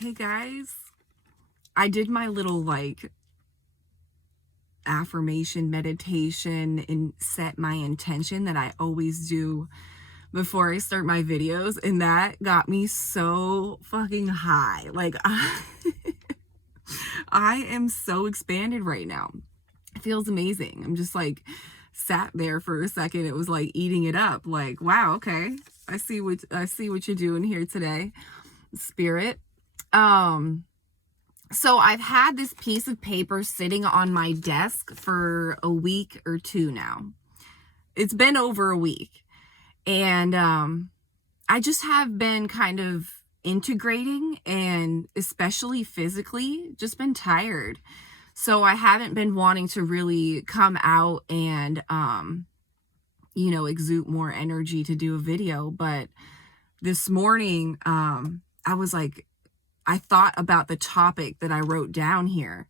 Hey guys, I did my little affirmation meditation and set my intention that I always do before I start my videos, and that got me so fucking high. I am so expanded right now. It feels amazing. I'm just sat there for a second. It was like eating it up. Like, wow, okay. I see what you're doing here today, Spirit. So I've had this piece of paper sitting on my desk for a week or two now. It's been over a week. And I just have been kind of integrating, and especially physically, just been tired. So I haven't been wanting to really come out and, exude more energy to do a video. But this morning, I thought about the topic that I wrote down here.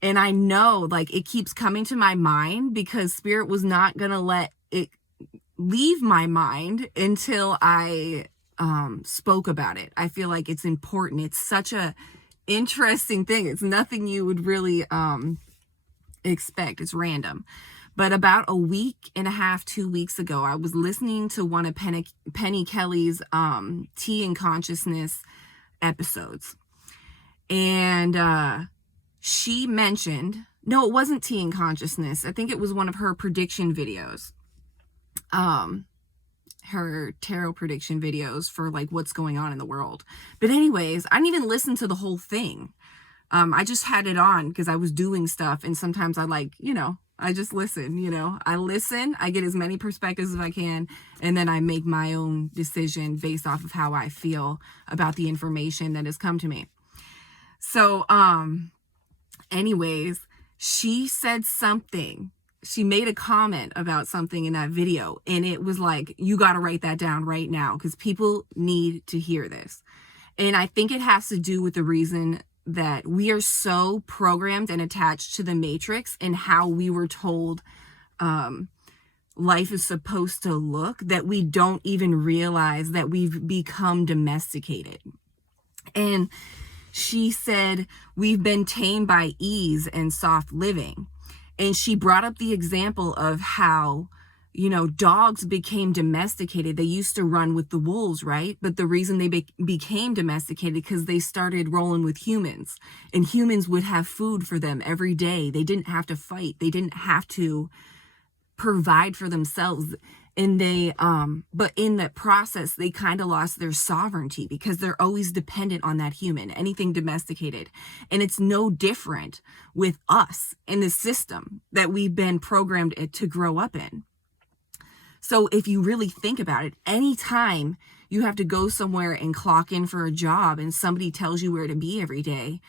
And I know it keeps coming to my mind because Spirit was not going to let it leave my mind until I spoke about it. I feel like it's important. It's such a interesting thing. It's nothing you would really expect. It's random. But about a week and a half, 2 weeks ago, I was listening to one of Penny Kelly's Tea and Consciousness episodes. And she mentioned, no, it wasn't Tea and Consciousness. I think it was one of her prediction videos. Her tarot prediction videos for what's going on in the world. But anyways, I didn't even listen to the whole thing. I just had it on because I was doing stuff, and sometimes I I just listen, I listen, I get as many perspectives as I can, and then I make my own decision based off of how I feel about the information that has come to me. So, anyways, she said something. She made a comment about something in that video, and it was like, you got to write that down right now because people need to hear this. And I think it has to do with the reason that we are so programmed and attached to the matrix and how we were told life is supposed to look that we don't even realize that we've become domesticated. And she said we've been tamed by ease and soft living. And she brought up the example of how dogs became domesticated. They used to run with the wolves, right? But the reason they became domesticated because they started rolling with humans, and humans would have food for them every day. They didn't have to fight. They didn't have to provide for themselves. And but in that process, they kind of lost their sovereignty because they're always dependent on that human, anything domesticated. And it's no different with us in the system that we've been programmed to grow up in. So if you really think about it, anytime you have to go somewhere and clock in for a job and somebody tells you where to be every day,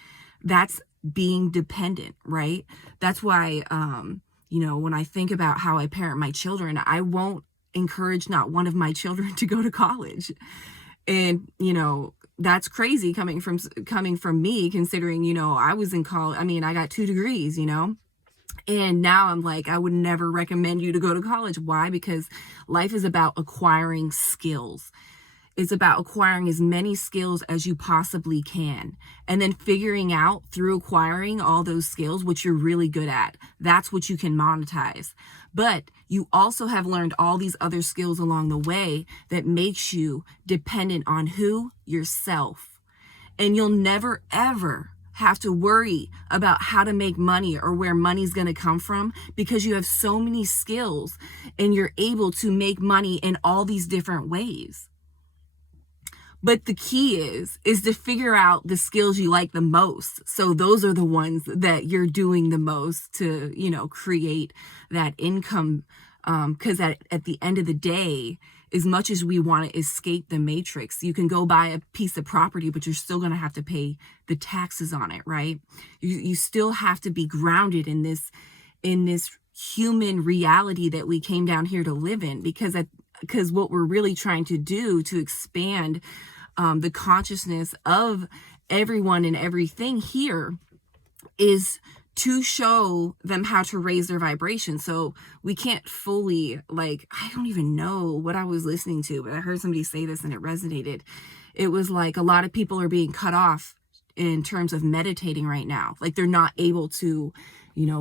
that's being dependent, right? That's why, when I think about how I parent my children, I won't encourage not one of my children to go to college. And, that's crazy coming from me, considering, I was in college. I mean, I got 2 degrees, and now I'm I would never recommend you to go to college. Why? Because life is about acquiring skills. It's about acquiring as many skills as you possibly can. And then figuring out through acquiring all those skills, what you're really good at. That's what you can monetize. But you also have learned all these other skills along the way that makes you dependent on who? Yourself. And you'll never, ever have to worry about how to make money or where money's going to come from because you have so many skills and you're able to make money in all these different ways. But the key is to figure out the skills you like the most. So those are the ones that you're doing the most to, create that income. Because at the end of the day, as much as we want to escape the matrix, you can go buy a piece of property, but you're still going to have to pay the taxes on it, right? You still have to be grounded in this human reality that we came down here to live in, because what we're really trying to do to expand the consciousness of everyone and everything here is to show them how to raise their vibration. So we can't fully, I don't even know what I was listening to, but I heard somebody say this and it resonated. it was like a lot of people are being cut off in terms of meditating right now. Like they're not able to,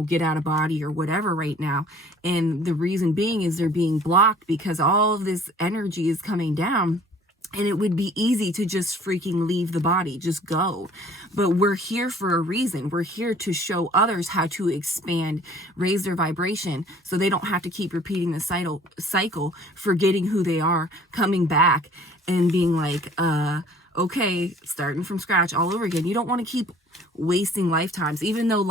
get out of body or whatever right now. And the reason being is they're being blocked because all of this energy is coming down. And it would be easy to just freaking leave the body, just go. But we're here for a reason. We're here to show others how to expand, raise their vibration, so they don't have to keep repeating the cycle, forgetting who they are, coming back and being like, okay, starting from scratch all over again. You don't want to keep wasting lifetimes, even though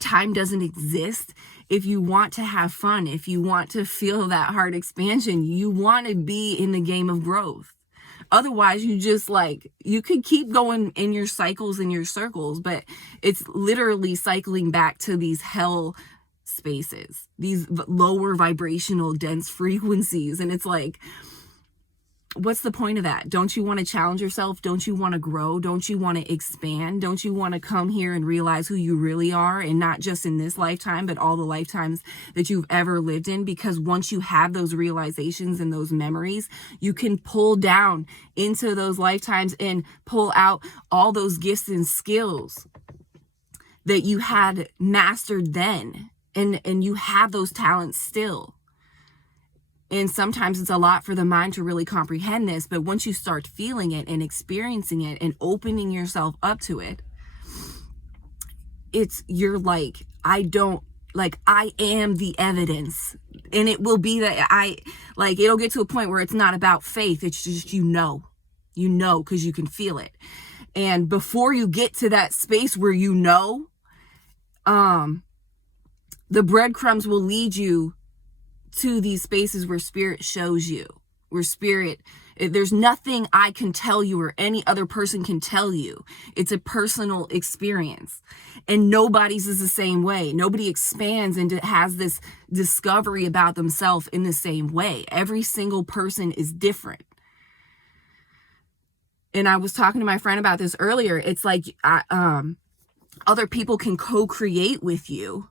time doesn't exist. If you want to have fun, if you want to feel that heart expansion, you want to be in the game of growth. Otherwise, you just you could keep going in your cycles and your circles, but it's literally cycling back to these hell spaces, these lower vibrational dense frequencies. And it's like, what's the point of that? Don't you want to challenge yourself? Don't you want to grow? Don't you want to expand? Don't you want to come here and realize who you really are, and not just in this lifetime, but all the lifetimes that you've ever lived in? Because once you have those realizations and those memories, you can pull down into those lifetimes and pull out all those gifts and skills that you had mastered then. And you have those talents still. And sometimes it's a lot for the mind to really comprehend this, but once you start feeling it and experiencing it and opening yourself up to it, you're like, I am the evidence. And it will be that it'll get to a point where it's not about faith. It's just, because you can feel it. And before you get to that space where the breadcrumbs will lead you to these spaces where spirit shows you, there's nothing I can tell you or any other person can tell you. It's a personal experience, and nobody's is the same way. Nobody expands and has this discovery about themselves in the same way. Every single person is different. And I was talking to my friend about this earlier. It's like, other people can co-create with you,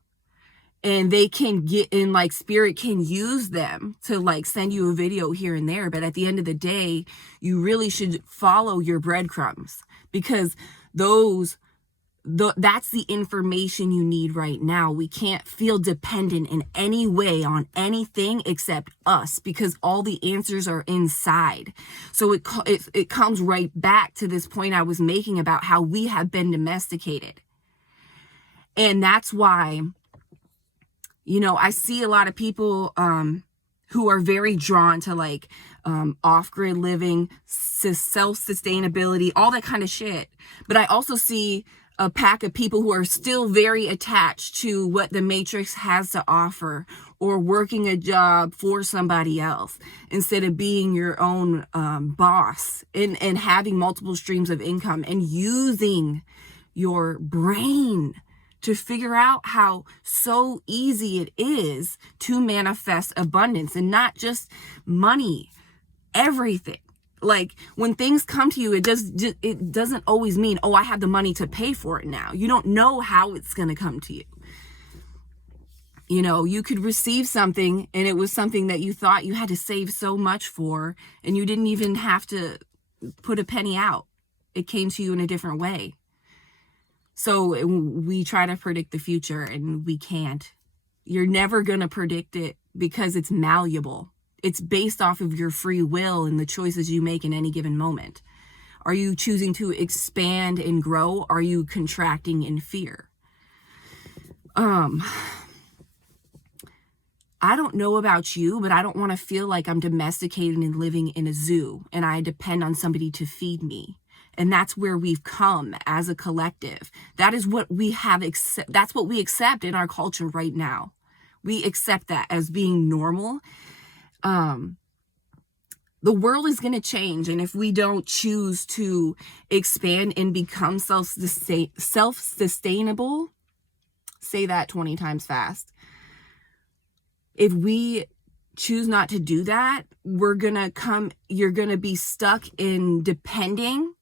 and they can get in, spirit can use them to send you a video here and there. But at the end of the day, you really should follow your breadcrumbs, because that's the information you need right now. We can't feel dependent in any way on anything except us, because all the answers are inside. So it comes right back to this point I was making about how we have been domesticated. And that's why, I see a lot of people who are very drawn to off-grid living, self-sustainability, all that kind of shit. But I also see a pack of people who are still very attached to what the Matrix has to offer, or working a job for somebody else instead of being your own boss, and having multiple streams of income and using your brain to figure out how so easy it is to manifest abundance, and not just money, everything. When things come to you, it doesn't always mean, oh, I have the money to pay for it now. You don't know how it's going to come to you. You could receive something, and it was something that you thought you had to save so much for, and you didn't even have to put a penny out. It came to you in a different way. So we try to predict the future, and we can't. You're never going to predict it, because it's malleable. It's based off of your free will and the choices you make in any given moment. Are you choosing to expand and grow? Are you contracting in fear? I don't know about you, but I don't want to feel like I'm domesticated and living in a zoo, and I depend on somebody to feed me. And that's where we've come as a collective. That is what we have that's what we accept in our culture right now. We accept that as being normal. The world is going to change. And if we don't choose to expand and become self-sustainable, say that 20 times fast. If we choose not to do that, you're going to be stuck in depending.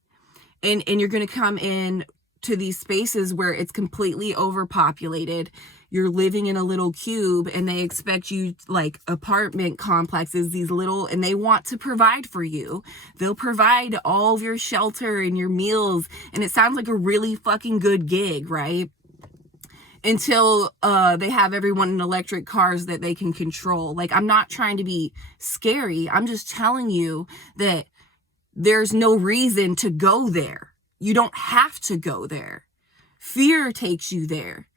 And you're going to come in to these spaces where it's completely overpopulated. You're living in a little cube and they expect you, like apartment complexes, these little, and they want to provide for you. They'll provide all of your shelter and your meals. And it sounds like a really fucking good gig, right? Until they have everyone in electric cars that they can control. Like, I'm not trying to be scary. I'm just telling you that there's no reason to go there. You don't have to go there. Fear takes you there.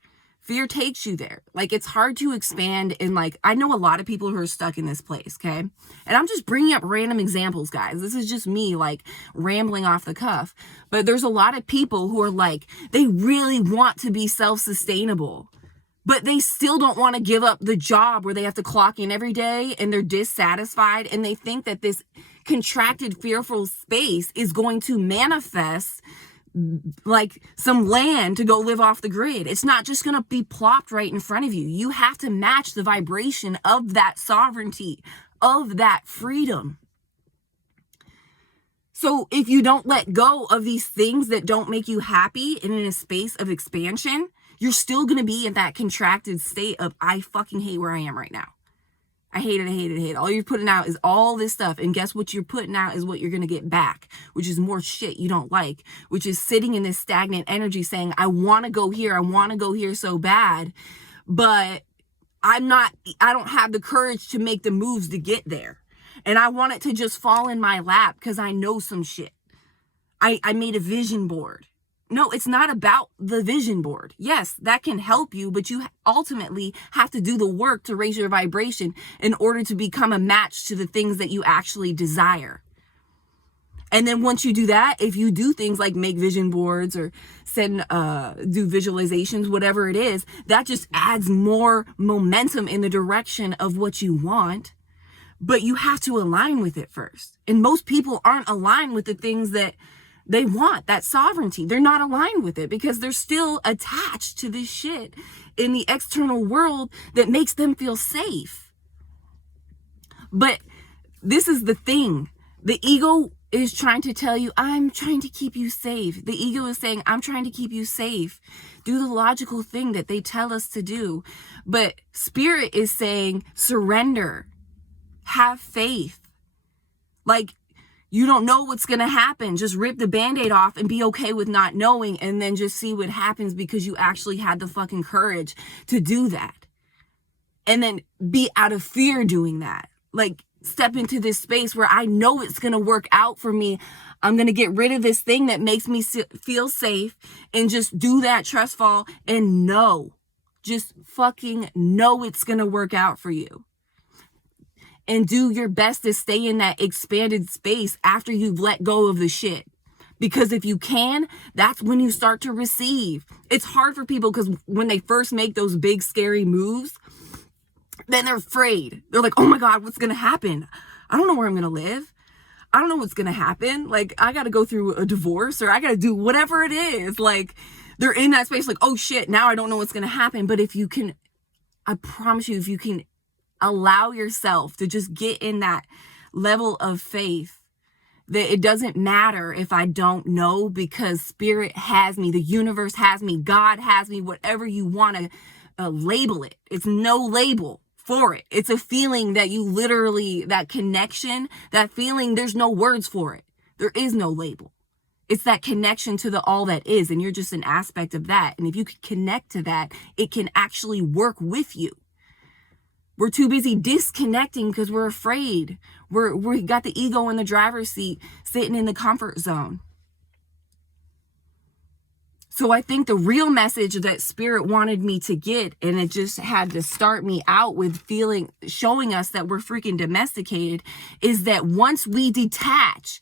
Fear takes you there. Like, it's hard to expand. And like, I know a lot of people who are stuck in this place, okay? And I'm just bringing up random examples, guys. This is just me like rambling off the cuff. But there's a lot of people who are like, they really want to be self-sustainable, but they still don't want to give up the job where they have to clock in every day and they're dissatisfied. And they think that this contracted, fearful space is going to manifest like some land to go live off the grid. It's not just going to be plopped right in front of you. You have to match the vibration of that sovereignty, of that freedom. So if you don't let go of these things that don't make you happy and in a space of expansion, you're still going to be in that contracted state of, I fucking hate where I am right now. I hate it, I hate it, I hate it. All you're putting out is all this stuff. And guess what you're putting out is what you're going to get back, which is more shit you don't like, which is sitting in this stagnant energy saying, I want to go here. I want to go here so bad, but I don't have the courage to make the moves to get there. And I want it to just fall in my lap because I know some shit. I made a vision board. No, it's not about the vision board. Yes, that can help you, but you ultimately have to do the work to raise your vibration in order to become a match to the things that you actually desire. And then once you do that, if you do things like make vision boards or do visualizations, whatever it is, that just adds more momentum in the direction of what you want. But you have to align with it first. And most people aren't aligned with the things that they want, that sovereignty. They're not aligned with it because they're still attached to this shit in the external world that makes them feel safe. But this is the thing. The ego is trying to tell you, I'm trying to keep you safe. The ego is saying, I'm trying to keep you safe. Do the logical thing that they tell us to do. But spirit is saying, surrender. Have faith. Like, you don't know what's going to happen. Just rip the Band-Aid off and be okay with not knowing, and then just see what happens because you actually had the fucking courage to do that. And then be out of fear doing that. Like, step into this space where I know it's going to work out for me. I'm going to get rid of this thing that makes me feel safe and just do that trust fall and know. Just fucking know it's going to work out for you. And do your best to stay in that expanded space after you've let go of the shit. Because if you can, that's when you start to receive. It's hard for people because when they first make those big, scary moves, then they're afraid. They're like, oh my God, what's going to happen? I don't know where I'm going to live. I don't know what's going to happen. Like, I got to go through a divorce or I got to do whatever it is. Like, they're in that space like, oh shit, now I don't know what's going to happen. But if you can, I promise you, if you can allow yourself to just get in that level of faith that it doesn't matter if I don't know, because spirit has me, the universe has me, God has me, whatever you want to label it. It's no label for it. It's a feeling that you literally, that connection, that feeling, there's no words for it. There is no label. It's that connection to the all that is, and you're just an aspect of that. And if you can connect to that, it can actually work with you. We're too busy disconnecting because we're afraid. We got the ego in the driver's seat, sitting in the comfort zone. So I think the real message that spirit wanted me to get, and it just had to start me out with showing us that we're freaking domesticated, is that once we detach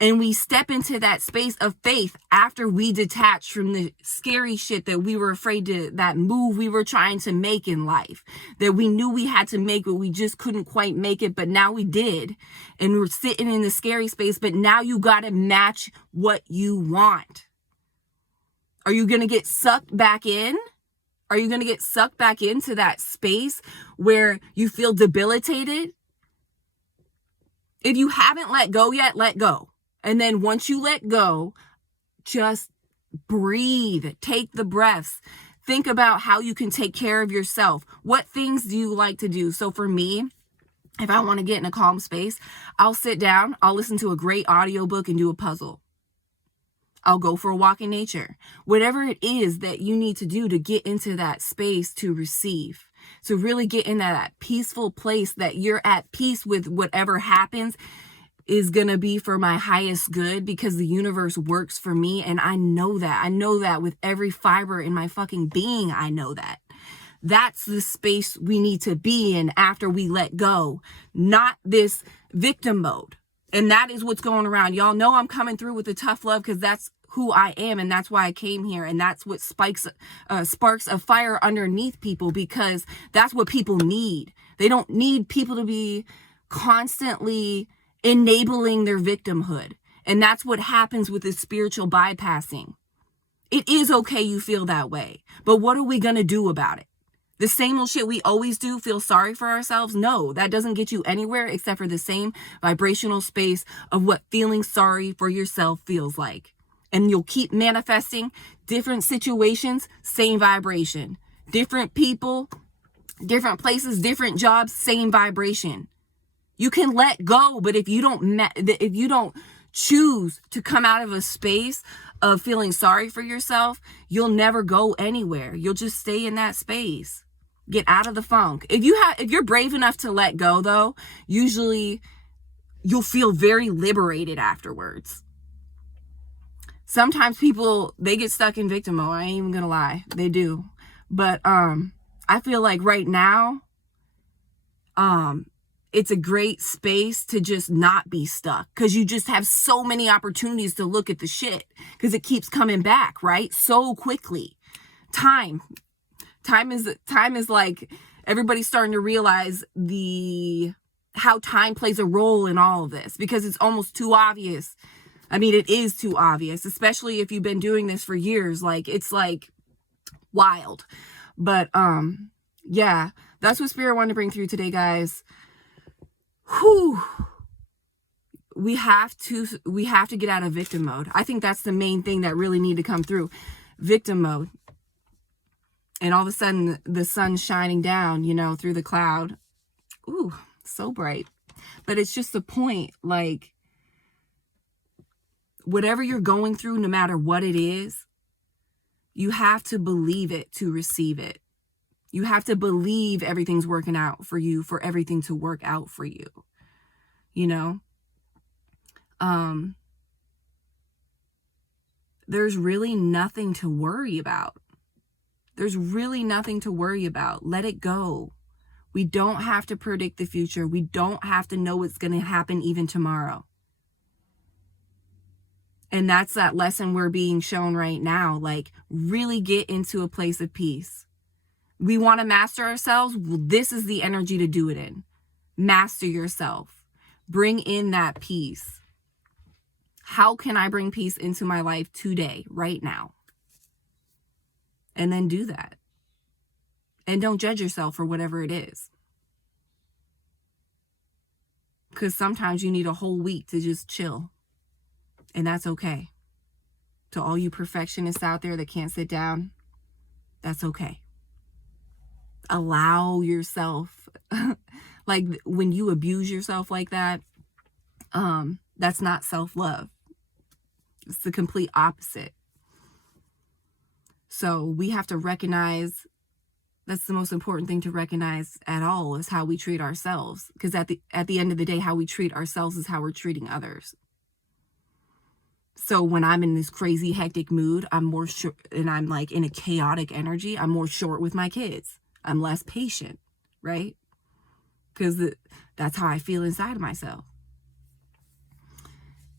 and we step into that space of faith after we detach from the scary shit that we were afraid to, that move we were trying to make in life, that we knew we had to make, but we just couldn't quite make it, but now we did. And we're sitting in the scary space, but now you got to match what you want. Are you going to get sucked back in? Are you going to get sucked back into that space where you feel debilitated? If you haven't let go yet, let go. And then once you let go, just Breathe. Take the breaths. Think about how you can take care of yourself. What things do you like to do? So for me, if I want to get in a calm space, I'll sit down, I'll listen to a great audiobook and do a puzzle. I'll go for a walk in nature. Whatever it is that you need to do to get into that space to receive, to really get into that peaceful place that you're at peace with whatever happens is going to be for my highest good, because the universe works for me. And I know that. I know that with every fiber in my fucking being. I know that. That's the space we need to be in after we let go, not this victim mode. And that is what's going around. Y'all know I'm coming through with the tough love because that's who I am. And that's why I came here. And that's what sparks a fire underneath people, because that's what people need. They don't need people to be constantly enabling their victimhood. And that's what happens with this spiritual bypassing. It is okay you feel that way. But what are we going to do about it? The same old shit we always do, feel sorry for ourselves? No, that doesn't get you anywhere except for the same vibrational space of what feeling sorry for yourself feels like. And you'll keep manifesting different situations, same vibration. Different people, different places, different jobs, same vibration. You can let go, but if you don't choose to come out of a space of feeling sorry for yourself, you'll never go anywhere. You'll just stay in that space. Get out of the funk. If you're brave enough to let go, though, usually you'll feel very liberated afterwards. Sometimes people, they get stuck in victim mode. I ain't even gonna lie. They do. But I feel like right now, it's a great space to just not be stuck, because you just have so many opportunities to look at the shit, because it keeps coming back, right? So quickly. Time is like, everybody's starting to realize how time plays a role in all of this, because it's almost too obvious. I mean, it is too obvious, especially if you've been doing this for years. Like, it's like wild. But yeah, that's what Spirit wanted to bring through today, guys. Whew. We have to get out of victim mode. I think that's the main thing that really need to come through. Victim mode. And all of a sudden the sun's shining down, through the cloud. Ooh, so bright. But it's just the point, like, whatever you're going through, no matter what it is, you have to believe it to receive it. You have to believe everything's working out for you, for everything to work out for you. There's really nothing to worry about. There's really nothing to worry about. Let it go. We don't have to predict the future. We don't have to know what's going to happen even tomorrow. And that's that lesson we're being shown right now. Like, really get into a place of peace. We want to master ourselves. Well, this is the energy to do it in. Master yourself. Bring in that peace. How can I bring peace into my life today, right now? And then do that. And don't judge yourself for whatever it is. Because sometimes you need a whole week to just chill. And that's okay. To all you perfectionists out there that can't sit down, that's okay. Allow yourself, like when you abuse yourself like that, that's not self-love. It's the complete opposite. So we have to recognize, that's the most important thing to recognize at all, is how we treat ourselves. Because at the end of the day, how we treat ourselves is how we're treating others. So when I'm in this crazy hectic mood, I'm more short, and I'm like in a chaotic energy, I'm more short with my kids. I'm less patient, right? Because that's how I feel inside of myself.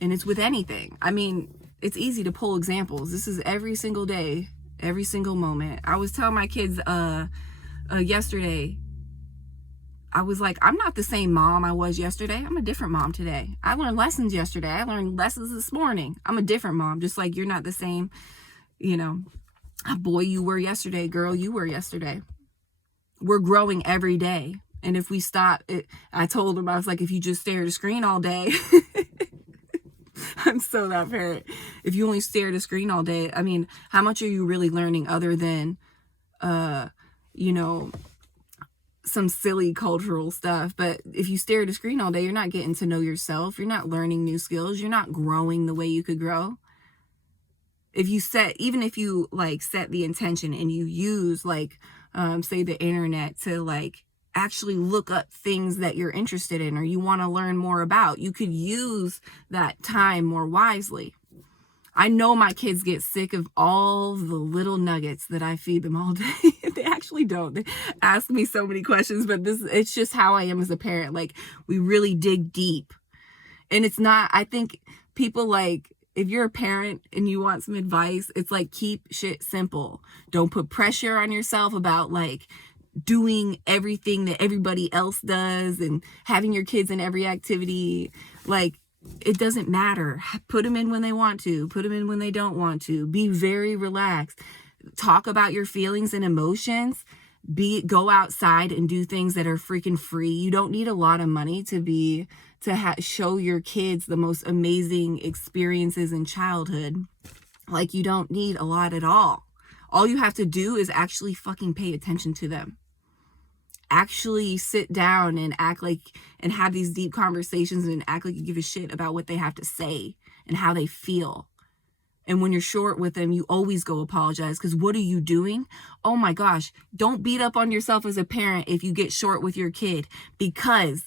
And it's with anything. I mean, it's easy to pull examples. This is every single day, every single moment. I was telling my kids yesterday, I was like, I'm not the same mom I was yesterday. I'm a different mom today. I learned lessons yesterday. I learned lessons this morning. I'm a different mom, just like you're not the same, boy you were yesterday, girl you were yesterday. We're growing every day. And if we stop it, I told him, I was like, if you just stare at a screen all day, I'm so that parent. If you only stare at a screen all day, I mean, how much are you really learning other than, you know, some silly cultural stuff? But if you stare at a screen all day, you're not getting to know yourself. You're not learning new skills. You're not growing the way you could grow. If you even if you like set the intention and you use like, say the internet to like actually look up things that you're interested in or you want to learn more about, you could use that time more wisely. I know my kids get sick of all the little nuggets that I feed them all day. They actually don't. They ask me so many questions, but it's just how I am as a parent. Like, we really dig deep. And it's not, I think people like, if you're a parent and you want some advice, it's like, keep shit simple. Don't put pressure on yourself about like doing everything that everybody else does and having your kids in every activity. Like, it doesn't matter. Put them in when they want to. Put them in when they don't want to. Be very relaxed. Talk about your feelings and emotions. Go outside and do things that are freaking free. You don't need a lot of money to show your kids the most amazing experiences in childhood. Like, you don't need a lot at all. All you have to do is actually fucking pay attention to them. Actually sit down and act like, and have these deep conversations and act like you give a shit about what they have to say and how they feel. And when you're short with them, you always go apologize, because what are you doing? Oh my gosh, don't beat up on yourself as a parent if you get short with your kid, because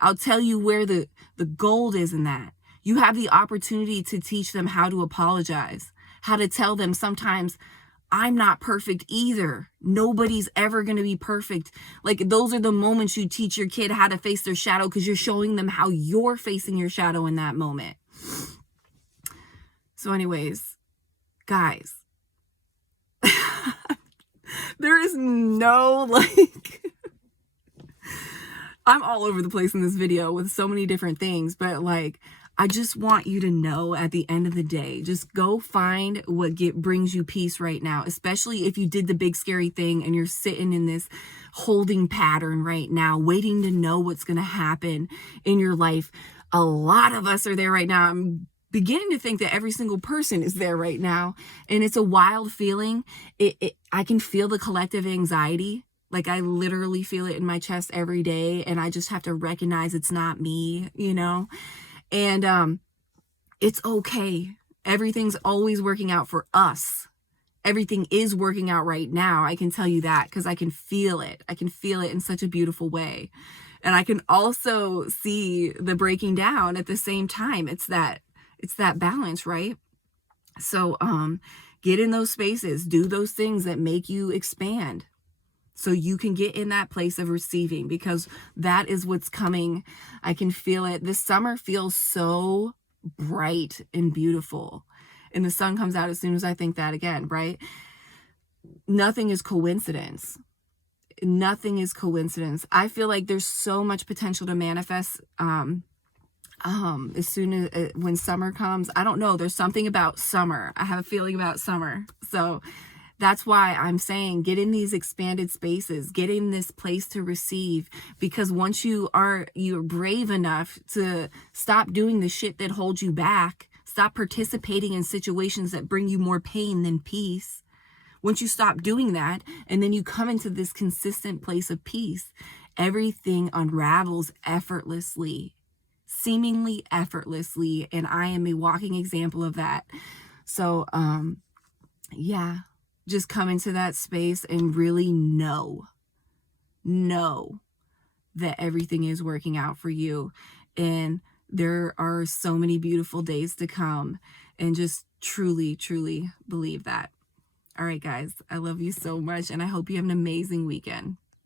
I'll tell you where the gold is in that. You have the opportunity to teach them how to apologize, how to tell them sometimes, I'm not perfect either. Nobody's ever going to be perfect. Like, those are the moments you teach your kid how to face their shadow, because you're showing them how you're facing your shadow in that moment. So anyways, guys, there is no like, I'm all over the place in this video with so many different things, but like, I just want you to know at the end of the day, just go find what brings you peace right now, especially if you did the big scary thing and you're sitting in this holding pattern right now, waiting to know what's going to happen in your life. A lot of us are there right now. I'm beginning to think that every single person is there right now. And it's a wild feeling. I can feel the collective anxiety. Like, I literally feel it in my chest every day. And I just have to recognize it's not me, you know? And it's okay. Everything's always working out for us. Everything is working out right now. I can tell you that, because I can feel it. I can feel it in such a beautiful way. And I can also see the breaking down at the same time. It's that balance, right? So get in those spaces, do those things that make you expand, so you can get in that place of receiving, because that is what's coming. I can feel it. This summer feels so bright and beautiful. And the sun comes out as soon as I think that again, right? Nothing is coincidence. Nothing is coincidence. I feel like there's so much potential to manifest as soon as when summer comes. I don't know. There's something about summer. I have a feeling about summer. So that's why I'm saying, get in these expanded spaces, get in this place to receive, because once you're brave enough to stop doing the shit that holds you back, stop participating in situations that bring you more pain than peace. Once you stop doing that, and then you come into this consistent place of peace, everything unravels effortlessly, seemingly effortlessly. And I am a walking example of that. So, yeah. Just come into that space and really know that everything is working out for you. And there are so many beautiful days to come. And just truly, truly believe that. All right, guys, I love you so much. And I hope you have an amazing weekend.